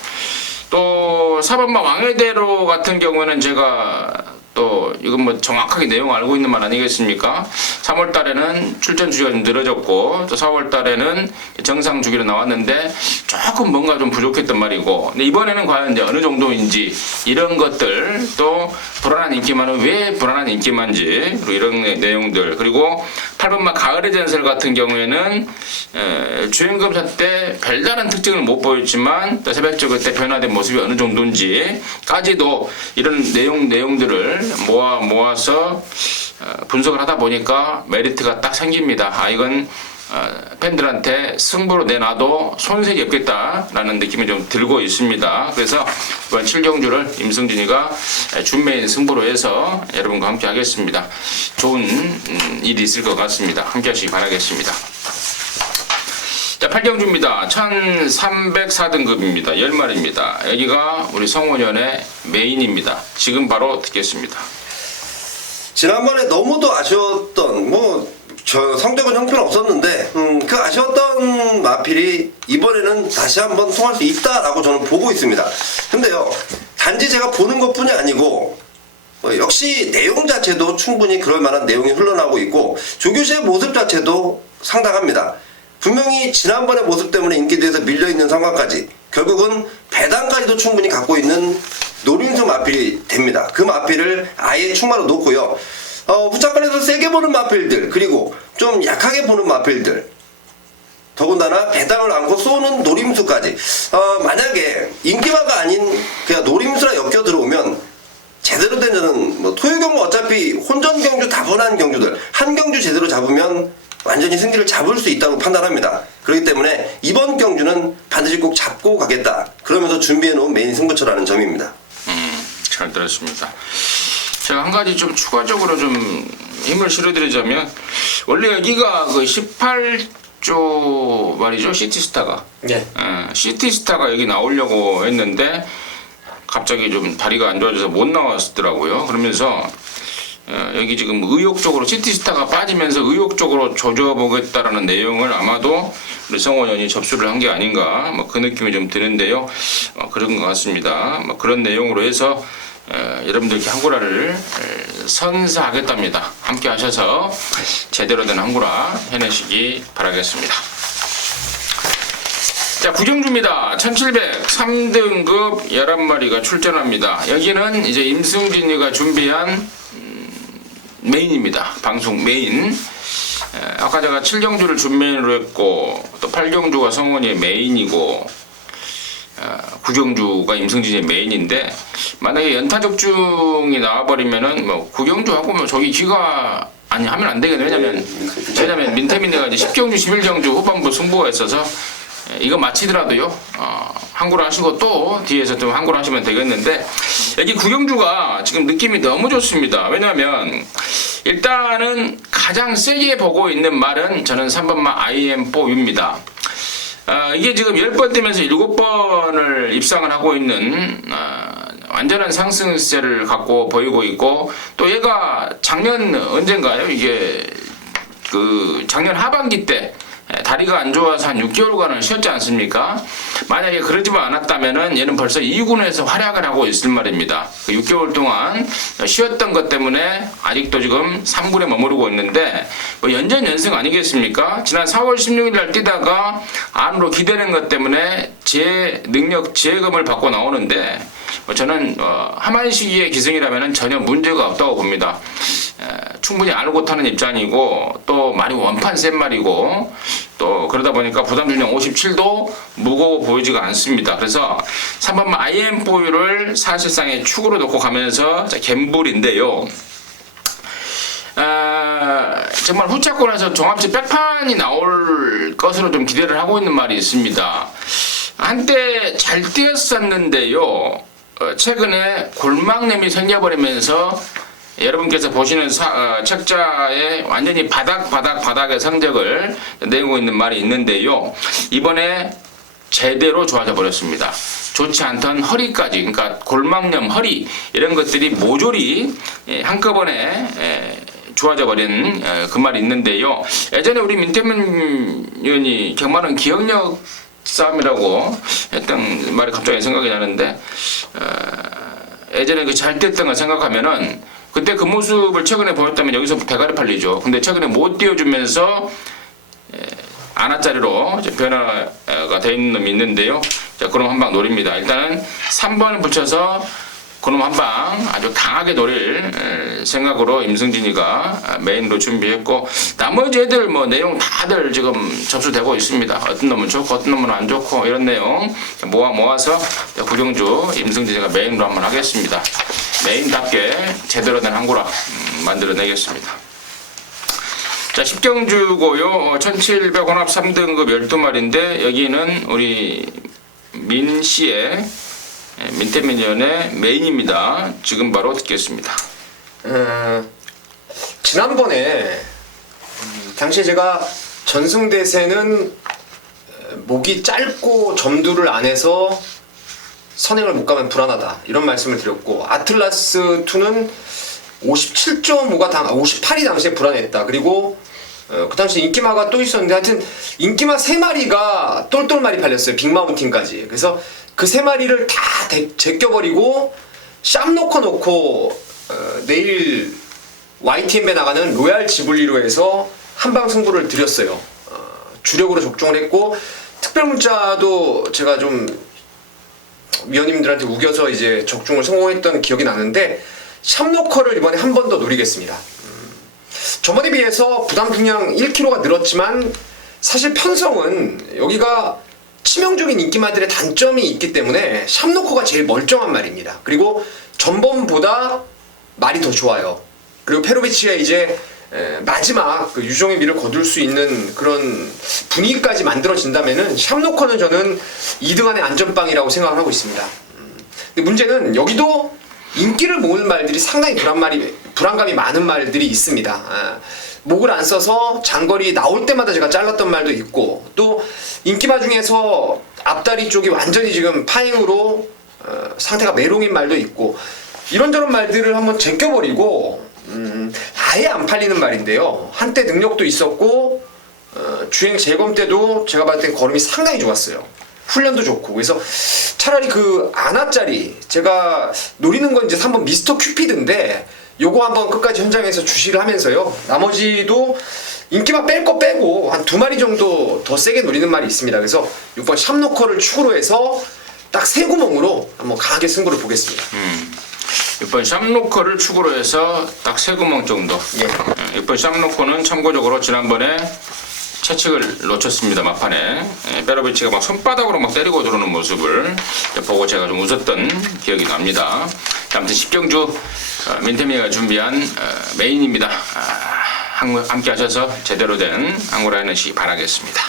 또 4번마 왕의대로 같은 경우는 제가 또 이건 뭐 정확하게 내용 알고 있는 말 아니겠습니까? 3월 달에는 출전 주기가 좀 늘어졌고 또 4월 달에는 정상 주기로 나왔는데 조금 뭔가 좀 부족했던 말이고, 근데 이번에는 과연 이제 어느 정도인지 이런 것들, 또 불안한 인기만은 왜 불안한 인기만지, 그리고 이런 내용들, 그리고 8번마 가을의 전설 같은 경우에는 주행검사 때 별다른 특징을 못 보였지만 또 새벽조 그때 변화된 모습이 어느 정도인지까지도 이런 내용들을 모아서 분석을 하다 보니까 메리트가 딱 생깁니다. 이건 팬들한테 승부로 내놔도 손색이 없겠다라는 느낌이 좀 들고 있습니다. 그래서 이번 7경주를 임승진이가 준메인 승부로 해서 여러분과 함께 하겠습니다. 좋은 일이 있을 것 같습니다. 함께 하시기 바라겠습니다. 자, 8경주입니다. 1304등급입니다. 10마리입니다. 여기가 우리 성원현의 메인입니다. 지금 바로 듣겠습니다. 지난번에 너무도 아쉬웠던, 저 성적은 형편없었는데 그 아쉬웠던 마필이 이번에는 다시 한번 통할 수 있다라고 저는 보고 있습니다. 근데요, 단지 제가 보는 것뿐이 아니고 역시 내용 자체도 충분히 그럴 만한 내용이 흘러나오고 있고 조교시의 모습 자체도 상당합니다. 분명히 지난번의 모습 때문에 인기도에서 밀려있는 상황까지 결국은 배당까지도 충분히 갖고 있는 노림수 마필이 됩니다. 그 마필을 아예 충마로 놓고요, 후차권에서 세게 보는 마필들, 그리고 좀 약하게 보는 마필들, 더군다나 배당을 안고 쏘는 노림수까지, 만약에 인기마가 아닌 그냥 노림수라 엮여 들어오면 제대로 된 저는 토요경주 어차피 혼전 경주 다분한 경주들 한 경주 제대로 잡으면 완전히 승기를 잡을 수 있다고 판단합니다. 그렇기 때문에 이번 경주는 반드시 꼭 잡고 가겠다, 그러면서 준비해놓은 메인 승부처라는 점입니다. 잘 들었습니다. 제가 한 가지 좀 추가적으로 좀 힘을 실어드리자면, 원래 여기가 그 18조 말이죠, 시티스타가. 네. 시티스타가 여기 나오려고 했는데 갑자기 좀 다리가 안 좋아져서 못 나왔더라고요. 그러면서 여기 지금 의욕적으로 시티스타가 빠지면서 의욕적으로 조져보겠다라는 내용을 아마도 우리 성원현이 접수를 한 게 아닌가, 그 느낌이 좀 드는데요. 그런 것 같습니다. 그런 내용으로 해서 여러분들께 한구라를 선사하겠답니다. 함께 하셔서 제대로 된 한구라 해내시기 바라겠습니다. 자, 구경주입니다. 1703등급 11마리가 출전합니다. 여기는 이제 임승진이가 준비한 메인입니다. 방송 메인. 아까 제가 7경주를 준메인으로 했고 또 8경주가 성원이의 메인이고 9경주가 임승진의 메인인데, 만약에 연타적중이 나와버리면은 9경주하고 저기 귀가 하면 안 되겠네. 왜냐면 민태민이가 이제 10경주 11경주 후반부 승부가 있어서 이거 마치더라도요, 한구를 하시고 또 뒤에서 좀 한구를 하시면 되겠는데, 여기 구경주가 지금 느낌이 너무 좋습니다. 왜냐하면 일단은 가장 세게 보고 있는 말은 저는 3번마 IM4U입니다. 이게 지금 10번 뛰면서 7번을 입상을 하고 있는 완전한 상승세를 갖고 보이고 있고, 또 얘가 작년 언젠가요? 이게 그 작년 하반기 때 다리가 안 좋아서 한 6개월간을 쉬었지 않습니까? 만약에 그러지만 않았다면은 얘는 벌써 2군에서 활약을 하고 있을 말입니다. 그 6개월 동안 쉬었던 것 때문에 아직도 지금 3군에 머무르고 있는데 뭐 연전연승 아니겠습니까? 지난 4월 16일 날 뛰다가 안으로 기대는 것 때문에 능력 지혜금을 받고 나오는데 저는 하만 시기의 기승이라면 전혀 문제가 없다고 봅니다. 충분히 알고 타는 입장이고 또 말이 원판 센 말이고 또 그러다 보니까 부담중량 57도 무거워 보이지가 않습니다. 그래서 3번만 IM4U를 사실상의 축으로 놓고 가면서 갬블인데요. 정말 후차권에서 종합지 백판이 나올 것으로 좀 기대를 하고 있는 말이 있습니다. 한때 잘 뛰었었는데요. 최근에 골막냄이 생겨버리면서 여러분께서 보시는 책자에 완전히 바닥의 성적을 내고 있는 말이 있는데요. 이번에 제대로 좋아져 버렸습니다. 좋지 않던 허리까지, 그러니까 골막염, 허리 이런 것들이 모조리 한꺼번에 좋아져 버린 그 말이 있는데요. 예전에 우리 민태민 의원이 경마는 기억력 싸움이라고 했던 말이 갑자기 생각이 나는데 예전에 그 잘 뛰었던 거 생각하면은 그때 그 모습을 최근에 보였다면 여기서 대가리 팔리죠. 근데 최근에 못 뛰어주면서 안아짜리로 변화가 되어 있는 놈이 있는데요. 자, 그럼 한 방 노립니다. 일단은 3번을 붙여서 그놈 한 방 아주 강하게 노릴 생각으로 임승진이가 메인으로 준비했고 나머지 애들 뭐 내용 다들 지금 접수되고 있습니다. 어떤 놈은 좋고 어떤 놈은 안 좋고 이런 내용 모아서 구경주 임승진이가 메인으로 한번 하겠습니다. 메인답게 제대로 된 항구라 만들어내겠습니다. 자, 10경주고요. 1700 혼합 3등급 12마리인데 여기는 우리 민씨의 민태민 의원의 메인입니다. 지금 바로 듣겠습니다. 지난번에 당시에 제가 전승대세는 목이 짧고 점두를 안 해서 선행을 못 가면 불안하다 이런 말씀을 드렸고 아틀라스2는 57.5가 58이 당시에 불안했다. 그리고 그 당시 인기마가 또 있었는데 하여튼 인기마 3마리가 똘똘말이 팔렸어요. 빅마운틴까지. 그래서 그 3마리를 다 제껴버리고 샵 놓고 내일 YTN배 나가는 로얄 지블리로 해서 한방 승부를 드렸어요. 주력으로 적중을 했고 특별 문자도 제가 좀 위원님들한테 우겨서 이제 적중을 성공했던 기억이 나는데 샵노커를 이번에 한 번 더 노리겠습니다. 저번에 비해서 부담 중량 1kg가 늘었지만 사실 편성은 여기가 치명적인 인기마들의 단점이 있기 때문에 샵노커가 제일 멀쩡한 말입니다. 그리고 전번보다 말이 더 좋아요. 그리고 페로비치가 이제 마지막 그 유종의 미를 거둘 수 있는 그런 분위기까지 만들어진다면은 샵노커는 저는 2등 안의 안전빵이라고 생각을 하고 있습니다. 근데 문제는 여기도 인기를 모을 말들이 상당히 불안감이 많은 말들이 있습니다. 목을 안 써서 장거리 나올 때마다 제가 잘랐던 말도 있고 또 인기마 중에서 앞다리 쪽이 완전히 지금 파행으로 상태가 메롱인 말도 있고 이런저런 말들을 한번 제껴버리고 아예 안 팔리는 말인데요. 한때 능력도 있었고 주행 재검 때도 제가 봤을 땐 걸음이 상당히 좋았어요. 훈련도 좋고. 그래서 차라리 그 아나짜리 제가 노리는 건 이제 3번 미스터 큐피드인데 요거 한번 끝까지 현장에서 주시를 하면서요. 나머지도 인기만 뺄 거 빼고 한 2마리 정도 더 세게 노리는 말이 있습니다. 그래서 6번 샵노커를 축으로 해서 딱 3구멍으로 한번 강하게 승부를 보겠습니다. 6번 샵노커를 축으로 해서 딱 3구멍 정도. 예. 6번 샵노커는 참고적으로 지난번에 채찍을 놓쳤습니다. 막판에 페로비치가 막 손바닥으로 막 때리고 들어오는 모습을 보고 제가 좀 웃었던 기억이 납니다. 아무튼 10경주 민태미가 준비한 메인입니다. 함께 하셔서 제대로 된 항구라 하시기 바라겠습니다.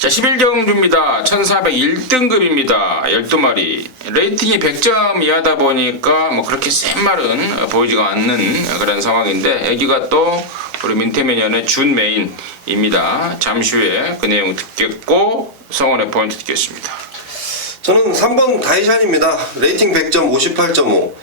자, 11경주입니다. 1401등급입니다. 12마리. 레이팅이 100점 이하다 보니까 뭐 그렇게 센 말은 보이지가 않는 그런 상황인데 여기가 또 우리 민태민연의 준 메인입니다. 잠시 후에 그 내용 듣겠고 성원의 포인트 듣겠습니다. 저는 3번 다이샨입니다. 레이팅 100점 58.5.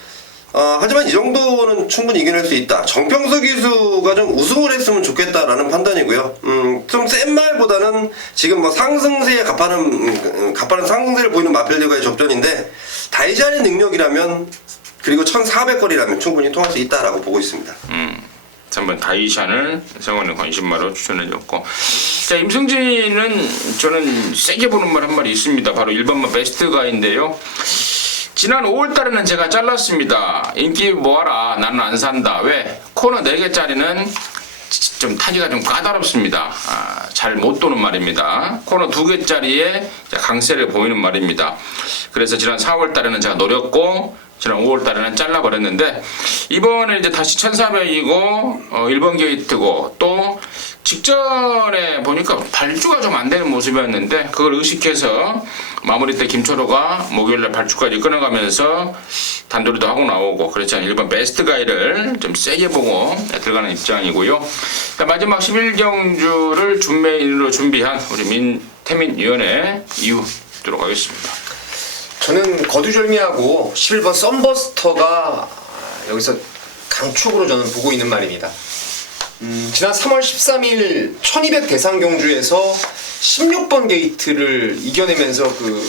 하지만 이 정도는 충분히 이겨낼 수 있다. 정평수 기수가 좀 우승을 했으면 좋겠다라는 판단이고요. 좀 센 말보다는 지금 뭐 상승세에 가파른 상승세를 보이는 마필드와의 접전인데 다이잔의 능력이라면 그리고 1400거리라면 충분히 통할 수 있다라고 보고 있습니다. 3번 다이샨을 성원의 관심마로 추천해줬고, 자, 임승진은 저는 세게 보는 말 한 마리 있습니다. 바로 1번만 베스트가인데요. 지난 5월달에는 제가 잘랐습니다. 인기 모아라. 나는 안 산다. 왜? 코너 4개짜리는 좀 타기가 좀 까다롭습니다. 잘 못 도는 말입니다. 코너 2개짜리에 강세를 보이는 말입니다. 그래서 지난 4월달에는 제가 노렸고 지난 5월달에는 잘라버렸는데 이번에 이제 다시 1400이고 1번 게이트고 또 직전에 보니까 발주가 좀 안 되는 모습이었는데 그걸 의식해서 마무리 때 김철호가 목요일날 발주까지 끊어가면서 단도리도 하고 나오고 그렇잖아요. 1번 베스트 가이를 좀 세게 보고 들어가는 입장이고요. 마지막 11경주를 준메인으로 준비한 우리 민태민 위원의 이유 듣도록 하겠습니다. 저는 거두절미하고 11번 썬버스터가 여기서 강축으로 저는 보고 있는 말입니다. 지난 3월 13일 1200 대상 경주에서 16번 게이트를 이겨내면서 그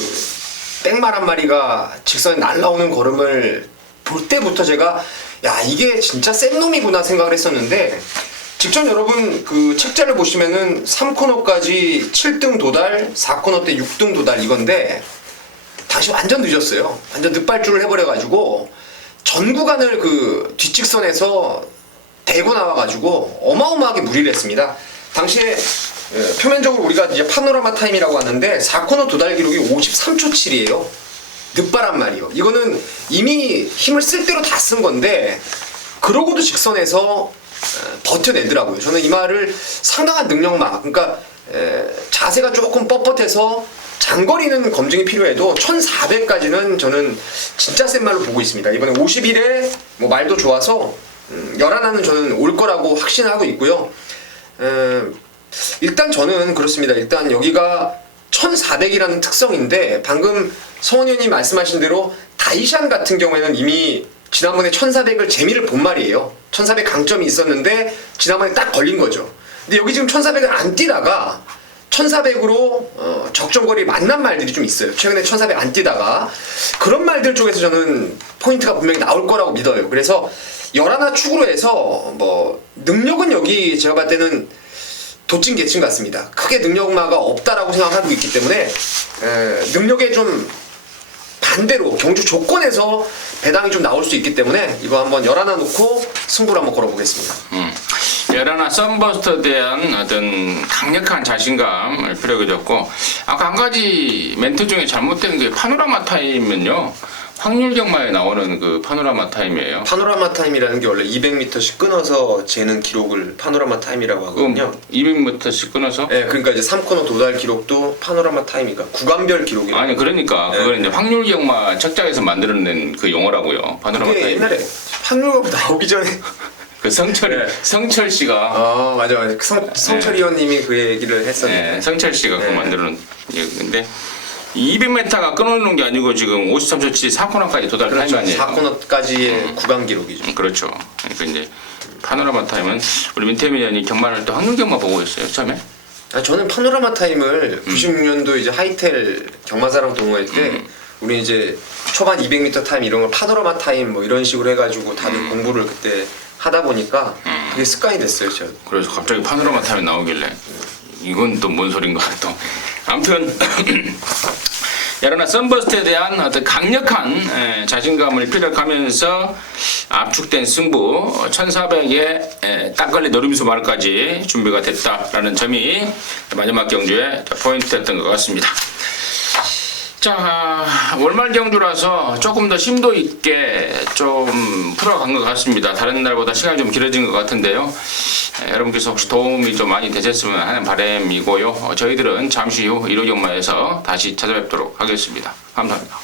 백말 한 마리가 직선에 날라오는 걸음을 볼 때부터 제가 야 이게 진짜 센 놈이구나 생각을 했었는데 직전 여러분 그 책자를 보시면은 3코너까지 7등 도달, 4코너 때 6등 도달 이건데 다시 완전 늦었어요. 완전 늦발주를 해버려가지고 전 구간을 그 뒷직선에서 대고 나와가지고 어마어마하게 무리를 했습니다. 당시에 표면적으로 우리가 이제 파노라마 타임이라고 하는데 4코너 도달 기록이 53초 7이에요. 늦바란 말이요. 이거는 이미 힘을 쓸 대로 다 쓴 건데 그러고도 직선에서 버텨내더라고요. 저는 이 말을 상당한 능력마, 그러니까 자세가 조금 뻣뻣해서 장거리는 검증이 필요해도 1400까지는 저는 진짜 센 말로 보고 있습니다. 이번에 51에 뭐 말도 좋아서 11화는 저는 올 거라고 확신하고 있고요. 일단 저는 그렇습니다. 일단 여기가 1400이라는 특성인데 방금 성원 의원님 말씀하신 대로 다이샨 같은 경우에는 이미 지난번에 1400을 재미를 본 말이에요. 1400 강점이 있었는데 지난번에 딱 걸린 거죠. 근데 여기 지금 1400을 안 뛰다가 1400으로 적정거리 만난 말들이 좀 있어요. 최근에 1400 안 뛰다가 그런 말들 쪽에서 저는 포인트가 분명히 나올 거라고 믿어요. 그래서 11화 축으로 해서 뭐 능력은 여기 제가 봤을 때는 도찐개찐 같습니다. 크게 능력마가 없다라고 생각하고 있기 때문에 능력에 좀 반대로 경주 조건에서 배당이 좀 나올 수 있기 때문에 이거 한번 11화 놓고 승부를 한번 걸어보겠습니다. 11화 썬버스터에 대한 어떤 강력한 자신감을 필요해졌고 아까 한 가지 멘트 중에 잘못된 게 파노라마 타임은요 확률 경마에 나오는 그 파노라마 타임이에요. 파노라마 타임이라는 게 원래 200m씩 끊어서 재는 기록을 파노라마 타임이라고 하거든요. 200m씩 끊어서? 네, 그러니까 이제 3코너 도달 기록도 파노라마 타임이니까 구간별 기록이에요. 아니 그러니까 그걸 이제 확률 경마 책자에서 만들어낸 그 용어라고요. 파노라마 타임. 옛날에 확률 경마 나오기 전에 그 성철 씨가 맞아 성철 의원님이 그 얘기를 했었는데 성철 씨가 그 만들어낸 얘기인데 200m가 끊어놓는 게 아니고 지금 53초 7 4코너까지 도달을 한 거 아니에요? 4코너까지의 구간 기록이죠. 그렇죠. 그러니까 이제 파노라마 타임은 우리 민태민 의원이 경마를 또 확률 경마 보고 있어요 처음에? 저는 파노라마 타임을 96년도 이제 하이텔 경마사랑 동호회 때 우리 이제 초반 200m 타임 이런 걸 파노라마 타임 뭐 이런 식으로 해가지고 다들 공부를 그때 하다 보니까 그게 습관이 됐어요. 저. 그래서 갑자기 파노라마 타임이 나오길래 이건 또 뭔 소린가 또. 아무튼 11화 썬버스트에 대한 어떤 강력한 자신감을 피력하면서 압축된 승부 1400에 딱걸리 노림수 말까지 준비가 됐다라는 점이 마지막 경주의 포인트였던 것 같습니다. 자, 월말 경주라서 조금 더 심도 있게 좀 풀어간 것 같습니다. 다른 날보다 시간이 좀 길어진 것 같은데요. 여러분께서 혹시 도움이 좀 많이 되셨으면 하는 바람이고요. 저희들은 잠시 후 1호 경마에서 다시 찾아뵙도록 하겠습니다. 감사합니다.